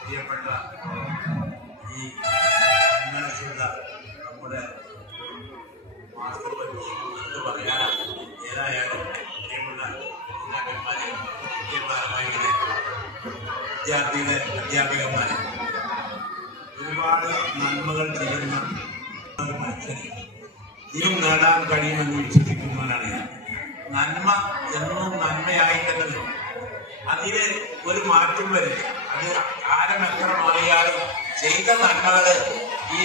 പ്രിയപ്പെട്ട ഈ മനസ്സുള്ള നമ്മുടെ മാസ്റ്റർ പറ്റി എന്ത് പറയാനാണ്? ഏതായാലും പ്രിയപ്പെട്ട നേതാക്കന്മാരെ, മുഖ്യഭാരവാഹികളെ, അധ്യാപകന്മാരെ, ഒരുപാട് നന്മകൾ ചെയ്യുന്ന മനുഷ്യന് ഇതും നേടാൻ കഴിയുമെന്ന് വിശ്വസിക്കുന്നവനാണ് ഞാൻ. നന്മ എന്നും നന്മയായി തന്നെ നിൽക്കും. അതിന് ഒരു മാറ്റം വരില്ല. അത് കാലം എത്ര മാറിയാലും ചെയ്ത നന്മകള് ഈ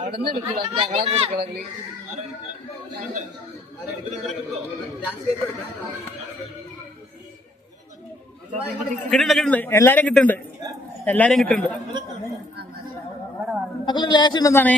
അവിടെ നിന്ന് എടുക്കണം, ഞങ്ങളെ കൊടുക്കണമെങ്കിൽ കിട്ടുന്നുണ്ട്. എല്ലാരും കിട്ടുന്നുണ്ട്. മക്കള് ക്ലാസ് ഉണ്ടെന്നാണേ.